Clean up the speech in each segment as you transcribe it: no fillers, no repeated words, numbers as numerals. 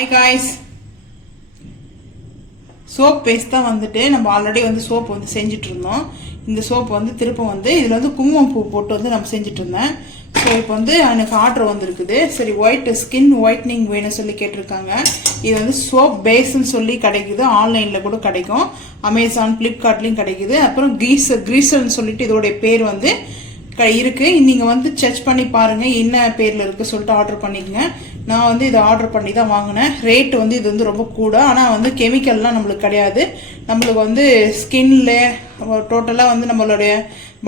Hi guys, soap paste தான் வந்துட்டு நம்ம ஆல்ரெடி வந்து சோப் வந்து செஞ்சுட்டு இருந்தோம். இந்த சோப் வந்து திருப்ப வந்து இதில் வந்து குங்குமப்பூ போட்டு வந்து நம்ம செஞ்சுட்டு இருந்தேன். ஸோ இப்போ வந்து எனக்கு ஆர்டர் வந்துருக்குது. சரி, ஸ்கின் ஒயிட்னிங் வேணும்னு சொல்லி கேட்டிருக்காங்க. இது வந்து சோப் பேஸ்ன்னு சொல்லி கிடைக்குது, ஆன்லைனில் கூட கிடைக்கும், அமேசான் ஃப்ளிப்கார்ட்லேயும் கிடைக்குது. அப்புறம் கிரீசல்னு சொல்லிட்டு இதோடைய பேர் வந்து இருக்கு. நீங்க வந்து செக் பண்ணி பாருங்க என்ன பேர்ல இருக்கு சொல்லிட்டு ஆர்டர் பண்ணிக்கங்க. நான் வந்து இதை ஆர்டர் பண்ணி தான் வாங்கினேன். ரேட் வந்து இது வந்து ரொம்ப கூட, ஆனால் வந்து கெமிக்கல்லாம் நம்மளுக்கு கிடையாது. நம்மளுக்கு வந்து ஸ்கின்ல டோட்டலாக வந்து நம்மளுடைய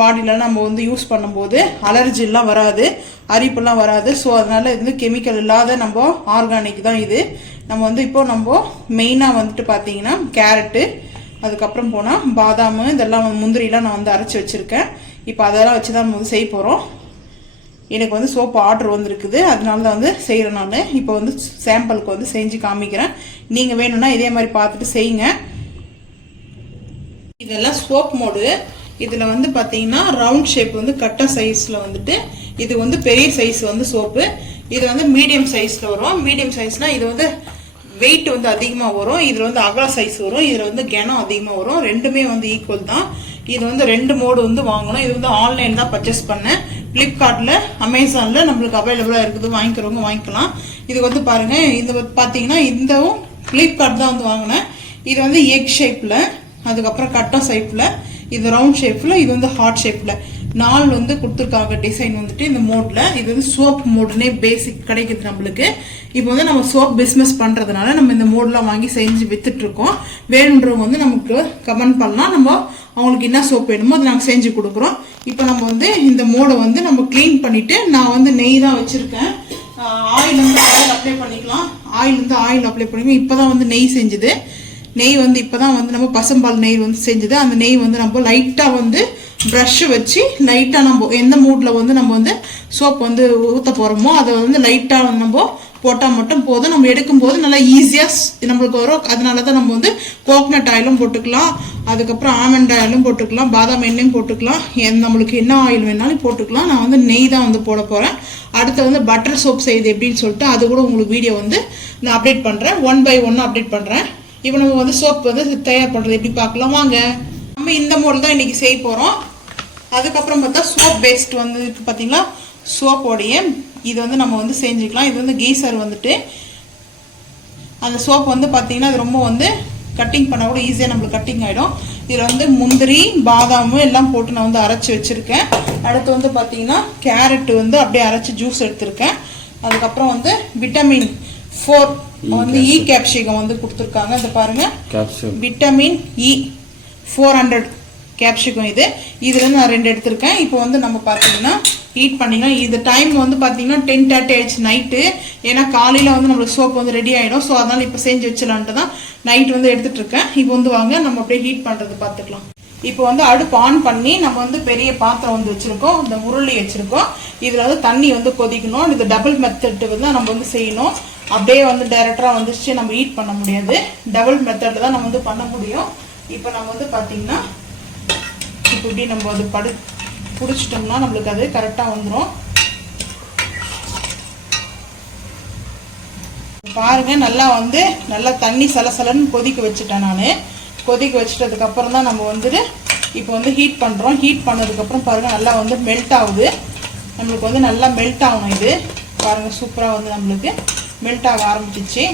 பாடியில நம்ம வந்து யூஸ் பண்ணும்போது அலர்ஜிலாம் வராது, அரிப்பெல்லாம் வராது. ஸோ அதனால இது வந்து கெமிக்கல் இல்லாத நம்ம ஆர்கானிக் தான் இது. நம்ம வந்து இப்போ நம்ம மெயினாக வந்துட்டு பார்த்தீங்கன்னா கேரட்டு, அதுக்கப்புறம் போனால் பாதாம், இதெல்லாம் முந்திரிலாம் நான் வந்து அரைச்சி வச்சுருக்கேன். இப்போ அதெல்லாம் வச்சு தான் நம்ம வந்து செய்ய போகிறோம். எனக்கு வந்து சோப்பு ஆர்டர் வந்துருக்குது, அதனால தான் வந்து செய்கிறேன் நான். இப்போ வந்து சாம்பிளுக்கு வந்து செஞ்சு காமிக்கிறேன். நீங்கள் வேணும்னா இதே மாதிரி பார்த்துட்டு செய்யுங்க. இதெல்லாம் சோப் மோடு. இதில் வந்து பார்த்தீங்கன்னா ரவுண்ட் ஷேப் வந்து கட்ட சைஸில் வந்துட்டு இது வந்து பெரிய சைஸ் வந்து சோப்பு. இது வந்து மீடியம் சைஸில் வரும். மீடியம் சைஸ்னால் இது வந்து வெயிட் வந்து அதிகமாக வரும். இதில் வந்து அகல சைஸ் வரும், இதில் வந்து கனம் அதிகமாக வரும். ரெண்டுமே வந்து ஈக்குவல் தான். இது வந்து 2 மோடு வந்து வாங்கணும். இது வந்து ஆன்லைன் தான் பர்ச்சேஸ் பண்ணேன். ஃப்ளிப்கார்ட்டில், அமேசானில் நம்மளுக்கு அவைலபிளாக இருக்குது, வாங்கிக்கிறவங்க வாங்கிக்கலாம். இது வந்து பாருங்கள், இது பார்த்தீங்கன்னா இந்தவும் ஃப்ளிப்கார்ட் தான் வந்து வாங்கினேன். இது வந்து எக் ஷேப்பில், அதுக்கப்புறம் கட்டம் ஷேப்பில், இது ரவுண்ட் ஷேப்பில், இது வந்து ஹார்ட் ஷேப்பில் 4 வந்து கொடுத்துருக்காங்க டிசைன் வந்துட்டு இந்த மோடில். இது வந்து சோப் மோடுனே பேசிக் கிடைக்குது நம்மளுக்கு. இப்போ வந்து நம்ம சோப் பிஸ்னஸ் பண்ணுறதுனால நம்ம இந்த மோடெலாம் வாங்கி செஞ்சு வித்துட்ருக்கோம். வேணுன்றவங்க வந்து நமக்கு கமெண்ட் பண்ணலாம், நம்ம அவங்களுக்கு என்ன சோப் வேணுமோ அதை நாங்கள் செஞ்சு கொடுக்குறோம். இப்போ நம்ம வந்து இந்த மோடை வந்து நம்ம க்ளீன் பண்ணிவிட்டு, நான் வந்து நெய் தான் வச்சுருக்கேன். ஆயில் வந்து ஆயில் அப்ளை பண்ணிக்கலாம். ஆயில் அப்ளை பண்ணிக்கலாம். இப்போ தான் வந்து நெய் செஞ்சுது. நெய் வந்து இப்போ தான் வந்து நம்ம பசும்பால் நெய் வந்து செஞ்சுது. அந்த நெய் வந்து நம்ம லைட்டாக வந்து ப்ரஷ்ஷு வச்சு லைட்டாக நம்ம எந்த மூடில் வந்து நம்ம வந்து சோப் வந்து ஊற்ற போகிறோமோ அதை வந்து லைட்டாக வந்து நம்ம போட்டால் மட்டும் போதும். நம்ம எடுக்கும்போது நல்லா ஈஸியாக நம்மளுக்கு வரும். அதனால தான் நம்ம வந்து கோகனட் ஆயிலும் போட்டுக்கலாம், அதுக்கப்புறம் ஆமண்ட் ஆயிலும் போட்டுக்கலாம், பாதாம் எண்ணெயும் போட்டுக்கலாம், நம்மளுக்கு என்ன ஆயில் வேணாலும் போட்டுக்கலாம். நான் வந்து நெய் தான் வந்து போட போகிறேன். அடுத்து வந்து பட்டர் சோப் செய்யுது எப்படின்னு சொல்லிட்டு அது கூட உங்களுக்கு வீடியோ வந்து நான் அப்டேட் பண்ணுறேன். 1 by 1 அப்டேட் பண்ணுறேன். இப்போ நம்ம வந்து சோப் வந்து தயார் பண்ணுறது எப்படி பார்க்கலாம் வாங்க. நம்ம இந்த மோடில் தான் இன்றைக்கி செய்ய போகிறோம். அதுக்கப்புறம் பார்த்தா சோப் பேஸ்ட் வந்து பார்த்தீங்களா, சோப்போடைய இது வந்து நம்ம வந்து செஞ்சுக்கலாம். இது வந்து கீசர் வந்துட்டு அந்த சோப் வந்து பார்த்தீங்கன்னா அது ரொம்ப வந்து கட்டிங் பண்ண கூட ஈஸியாக நம்மளுக்கு கட்டிங் ஆகிடும். இதில் வந்து முந்திரி, பாதாம் எல்லாம் போட்டு நான் வந்து அரைச்சி வச்சுருக்கேன். அடுத்து வந்து பார்த்தீங்கன்னா கேரட்டு வந்து அப்படியே அரைச்சி ஜூஸ் எடுத்திருக்கேன். அதுக்கப்புறம் வந்து விட்டமின் 4 வந்து இ கேப்சிகம் வந்து கொடுத்துருக்காங்க. இது பாருங்க, விட்டமின் இ 400 கேப்சிகம். இதுல நான் 2 எடுத்திருக்கேன். இப்போ வந்து நம்ம பார்த்தீங்கன்னா ஹீட் பண்ணிக்கலாம். இது டைம் வந்து பார்த்தீங்கன்னா 10:30 ஆயிடுச்சு நைட்டு. ஏன்னா காலையில் வந்து நம்மளுக்கு சோப் வந்து ரெடி ஆகிடும். ஸோ அதனால் இப்போ செஞ்சு வச்சலான்ட்டு தான் நைட் வந்து எடுத்துகிட்டு இருக்கேன். இப்போ வந்து வாங்க நம்ம அப்படியே ஹீட் பண்ணுறது பார்த்துக்கலாம். இப்போ வந்து அடுப்பு ஆன் பண்ணி நம்ம வந்து பெரிய பாத்திரம் வந்து வச்சுருக்கோம், இந்த உருளி வச்சுருக்கோம். இதில் வந்து தண்ணி வந்து கொதிக்கணும். இது டபுள் மெத்தட் தான் நம்ம வந்து செய்யணும். அப்படியே வந்து டைரெக்டாக வந்துச்சு நம்ம ஹீட் பண்ண முடியாது. டபுள் மெத்தடில் தான் நம்ம வந்து பண்ண முடியும். இப்போ நம்ம வந்து பார்த்தீங்கன்னா இப்போ இப்படி நம்ம அது பிடிச்சிட்டோம்னா நம்மளுக்கு அது கரெக்டாக வந்துடும். பாருங்க, நல்லா தண்ணி சலசலன்னு கொதிக்க வச்சுட்டேன் நான். கொதிக்க வச்சுட்டதுக்கப்புறம் தான் நம்ம வந்துட்டு இப்போ வந்து ஹீட் பண்ணுறோம். ஹீட் பண்ணதுக்கப்புறம் பாருங்கள் நல்லா வந்து மெல்ட் ஆகுது. நம்மளுக்கு வந்து நல்லா மெல்ட் ஆகணும். இது பாருங்கள் சூப்பராக வந்து நம்மளுக்கு மெல்ட் ஆக ஆரம்பிச்சிச்சு.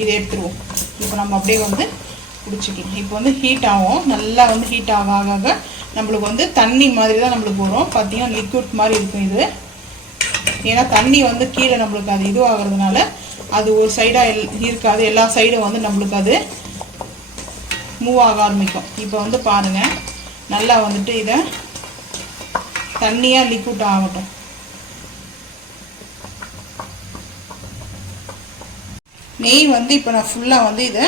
இதை எடுத்துருவோம். இப்போ நம்ம அப்படியே வந்து பிடிச்சிக்கலாம். இப்போ வந்து ஹீட் ஆகும். நல்லா வந்து ஹீட் ஆக நம்மளுக்கு வந்து தண்ணி மாதிரி தான் நம்மளுக்கு வரும். பார்த்தீங்கன்னா லிக்விட் மாதிரி இருக்கும் இது. ஏன்னா தண்ணி வந்து கீழே நம்மளுக்கு அது இது ஆகிறதுனால அது ஒரு சைடாக இருக்காது, எல்லா சைடும் வந்து நம்மளுக்கு அது மூவ் ஆக ஆரம்பிக்கும். இப்போ வந்து பாருங்கள் நல்லா வந்துட்டு இதை தண்ணியாக லிக்விட் ஆகட்டும். நெய் வந்து இப்போ நான் ஃபுல்லாக வந்து இதை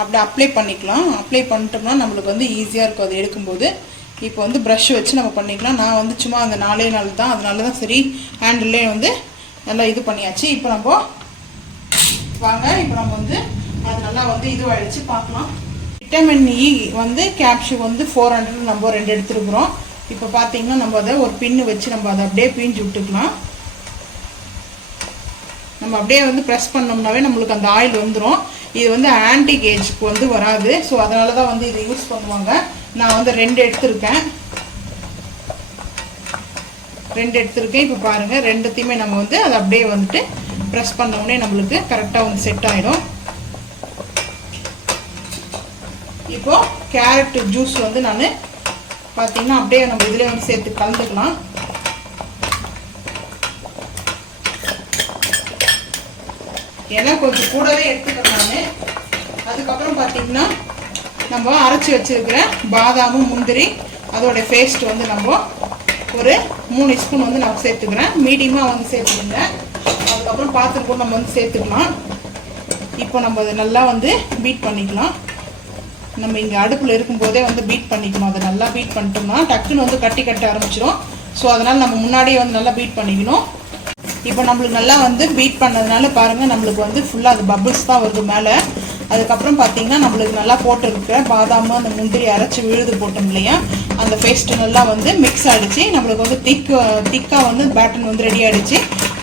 அப்படியே அப்ளை பண்ணிக்கலாம். அப்ளை பண்ணிட்டோம்னா நம்மளுக்கு வந்து ஈஸியாக இருக்கும் அது எடுக்கும்போது. இப்போ வந்து ப்ரஷ் வச்சு நம்ம பண்ணிக்கலாம். நான் வந்து சும்மா அந்த 4 நாள் தான், அதனால தான் சரி ஹேண்டில்லே வந்து நல்லா இது பண்ணியாச்சு. இப்போ நம்ம வாங்க, இப்போ நம்ம வந்து அது நல்லா வந்து இதுவாகிடுச்சு பார்க்கலாம். விட்டமின் இ வந்து கேப்சிகம் வந்து 400 நம்ம 2 எடுத்துருக்குறோம். இப்போ பார்த்தீங்கன்னா நம்ம அதை ஒரு பின்னு வச்சு நம்ம அதை அப்படியே பிஞ்சு விட்டுக்கலாம். நம்ம அப்படியே வந்து ப்ரெஸ் பண்ணோம்னாவே நம்மளுக்கு அந்த ஆயில் வந்துடும். இது வந்து ஆன்டி கேஜுக்கு வந்து வராது. ஸோ அதனால தான் வந்து இதை யூஸ் பண்ணுவாங்க. நான் வந்து 2 எடுத்திருக்கேன். இப்போ பாருங்கள், ரெண்டுத்தையுமே நம்ம வந்து அதை அப்படியே வந்துட்டு ப்ரெஸ் பண்ணோடனே நம்மளுக்கு கரெக்டாக வந்து செட் ஆகிடும். இப்போது கேரட் ஜூஸ் வந்து நான் பார்த்தீங்கன்னா அப்படியே நம்ம இதிலே வந்து சேர்த்து கலந்துக்கலாம். ஏன்னா கொஞ்சம் கூடவே எடுத்துக்கிறேன் நான். அதுக்கப்புறம் பார்த்தீங்கன்னா நம்ம அரைச்சி வச்சுருக்கிற பாதாமும் முந்திரி அதோடைய பேஸ்ட் வந்து நம்ம ஒரு 3 ஸ்பூன் வந்து நான் சேர்த்துக்கிறேன். மீடியமாக வந்து சேர்த்துக்கோங்க. அதுக்கப்புறம் பாத்திரம் நம்ம வந்து சேர்த்துக்கலாம். இப்போ நம்ம அதை நல்லா வந்து பீட் பண்ணிக்கலாம். நம்ம இங்கே அடுப்பில் இருக்கும்போதே வந்து பீட் பண்ணிக்கணும். அதை நல்லா பீட் பண்ணிட்டோம்னா டக்குன்னு வந்து கட்ட ஆரம்பிச்சிடும். ஸோ அதனால் நம்ம முன்னாடியே வந்து நல்லா பீட் பண்ணிக்கணும். இப்போ நம்மளுக்கு நல்லா வந்து பீட் பண்ணதுனால பாருங்கள், நம்மளுக்கு வந்து ஃபுல்லாக அது பபிள்ஸ் தான் வருது மேலே. அதுக்கப்புறம் பார்த்தீங்கன்னா நம்மளுக்கு நல்லா போட்டுருக்கிற பாதாம் அந்த முந்திரி அரைச்சி விழுது போட்டோம் இல்லையா, அந்த பேஸ்ட்டு நல்லா வந்து மிக்ஸ் ஆகிடுச்சு. நம்மளுக்கு வந்து திக்காக வந்து பேட்டன் வந்து ரெடி ஆகிடுச்சு.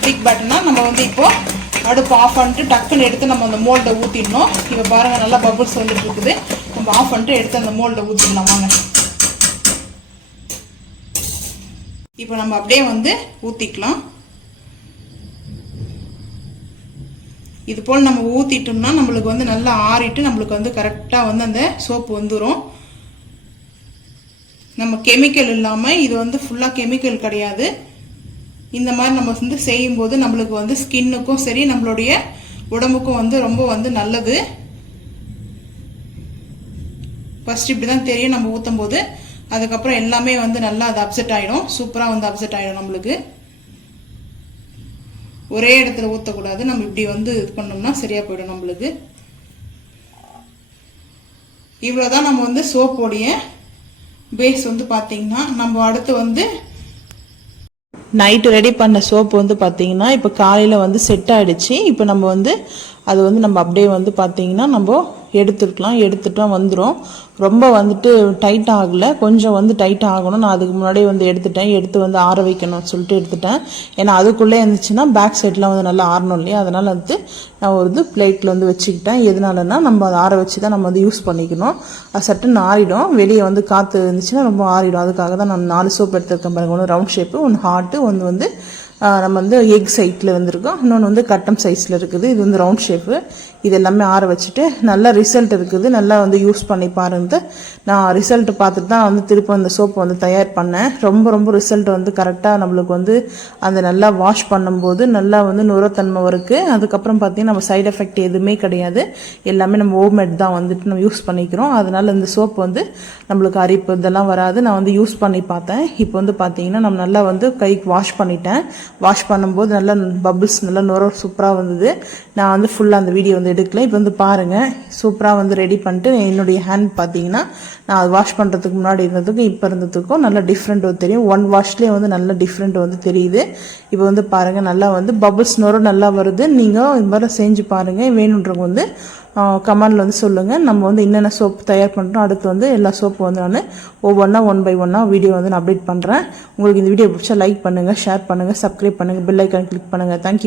திக் பேட்டனா நம்ம வந்து இப்போது அடுப்பு ஆஃப் பண்ணிட்டு டக்குன்னு எடுத்து நம்ம அந்த மோல்டை ஊற்றிடணும். இப்போ பாருங்கள், நல்லா பபிள்ஸ் வந்துட்டு இருக்குது. நம்ம ஆஃப் பண்ணிட்டு எடுத்து அந்த மோல்டை ஊற்றிடலாம் வாங்க. இப்போ நம்ம அப்படியே வந்து ஊற்றிக்கலாம். இது போல் நம்ம ஊற்றிட்டோம்னா நம்மளுக்கு வந்து நல்லா ஆறிட்டு நம்மளுக்கு வந்து கரெக்டாக வந்து அந்த சோப்பு வந்துடும். நம்ம கெமிக்கல் இல்லாமல், இது வந்து ஃபுல்லாக கெமிக்கல் கிடையாது. இந்த மாதிரி நம்ம வந்து செய்யும்போது நம்மளுக்கு வந்து ஸ்கின்னுக்கும் சரி நம்மளுடைய உடம்புக்கும் வந்து ரொம்ப வந்து நல்லது. ஃபர்ஸ்ட் இப்படி தான் தெரியும் நம்ம ஊற்றும் போது. அதுக்கப்புறம் எல்லாமே வந்து நல்லா அது அப்செட் ஆகிடும். சூப்பராக வந்து அப்செட் ஆகிடும். நம்மளுக்கு ஒரே இடத்துல ஊற்றக்கூடாது. நம்ம இப்படி வந்து இது பண்ணோம்னா சரியாக போயிடும் நம்மளுக்கு. இவ்வளோதான் நம்ம வந்து சோப்போடைய பேஸ் வந்து பார்த்தீங்கன்னா. நம்ம அடுத்து வந்து நைட்டு ரெடி பண்ண சோப்பு வந்து பார்த்தீங்கன்னா இப்போ காலையில் வந்து செட் ஆகிடுச்சு. இப்போ நம்ம வந்து அது வந்து நம்ம அப்படியே வந்து பார்த்தீங்கன்னா நம்ம எடுத்துருக்கலாம். எடுத்துட்டா வந்துடும். ரொம்ப வந்துட்டு டைட் ஆகலை, கொஞ்சம் வந்து டைட் ஆகணும். நான் அதுக்கு முன்னாடியே வந்து எடுத்து வந்து ஆற வைக்கணும்னு சொல்லிட்டு எடுத்துட்டேன். ஏன்னா அதுக்குள்ளே இருந்துச்சுன்னா பேக் சைட்லாம் வந்து நல்லா ஆறணும் இல்லையா, அதனால் வந்து நான் ஒரு பிளேட்டில் வந்து வச்சுக்கிட்டேன். எதனாலன்னா நம்ம அதை ஆற வச்சு தான் நம்ம வந்து யூஸ் பண்ணிக்கணும். அது சட்டுன்னு ஆறிடும். வெளியே வந்து காற்று இருந்துச்சுன்னா ரொம்ப ஆறிடும். அதுக்காக தான் நான் 4 சோப் எடுத்துருக்கேன் பாருங்க. ஒன்று ரவுண்ட் ஷேப்பு, ஒன்று ஹார்ட்டு, ஒன்று வந்து நம்ம வந்து எக் சைட்டில் வந்துருக்கோம். இன்னொன்று வந்து கட்டம் சைஸில் இருக்குது. இது வந்து ரவுண்ட் ஷேப்பு. இது எல்லாமே ஆற வச்சுட்டு நல்ல ரிசல்ட் இருக்குது. நல்லா வந்து யூஸ் பண்ணி பாருங்க. நான் ரிசல்ட் பார்த்துட்டு தான் வந்து திருப்பி அந்த சோப்பு வந்து தயார் பண்ணேன். ரொம்ப ரிசல்ட் வந்து கரெக்டாக நம்மளுக்கு வந்து அந்த நல்லா வாஷ் பண்ணும்போது நல்லா வந்து நுரத்தன்மை இருக்குது. அதுக்கப்புறம் பார்த்தீங்கன்னா நம்ம சைடு எஃபெக்ட் எதுவுமே கிடையாது. எல்லாமே நம்ம ஹோம்மேட் தான் வந்துட்டு நம்ம யூஸ் பண்ணிக்கிறோம். அதனால இந்த சோப்பு வந்து நம்மளுக்கு அரிப்பு இதெல்லாம் வராது. நான் வந்து யூஸ் பண்ணி பார்த்தேன். இப்போ வந்து பார்த்தீங்கன்னா நம்ம நல்லா வந்து கைக்கு வாஷ் பண்ணிட்டேன். வாஷ் பண்ணும்போது நல்லா பபிள்ஸ் நல்லா நுர சூப்பராக வந்தது. நான் வந்து ஃபுல்லாக அந்த வீடியோ வந்து எடுக்கல. இப்போ வந்து பாருங்கள், சூப்பராக வந்து ரெடி பண்ணிட்டு என்னுடைய ஹேண்ட் பார்த்தீங்கன்னா நான் அது வாஷ் பண்ணுறதுக்கு முன்னாடி இருந்ததுக்கும் இப்போ இருந்ததுக்கும் நல்லா டிஃப்ரெண்ட் வந்து தெரியும். 1 வாஷ்லேயே வந்து நல்ல டிஃப்ரெண்ட் வந்து தெரியுது. இப்போ வந்து பாருங்கள், நல்லா வந்து பபிள்ஸ் நுர நல்லா வருது. நீங்கள் இது மாதிரி செஞ்சு பாருங்கள். வேணுன்றவங்க வந்து கமெண்டில் வந்து சொல்லுங்கள். நம்ம வந்து என்னென்ன சோப்பு தயார் பண்ணுறோம். அடுத்து வந்து எல்லா சோப்பு வந்து நான் ஒவ்வொன்றா 1 by 1 வீடியோ வந்து நான் அப்டேட் பண்ணுறேன். உங்களுக்கு இந்த வீடியோ பிடிச்சா லைக் பண்ணுங்கள், ஷேர் பண்ணுங்கள், சப்ஸ்கிரைப் பண்ணுங்கள், பெல் ஐக்கான் கிளிக் பண்ணுங்கள். தேங்க்யூ.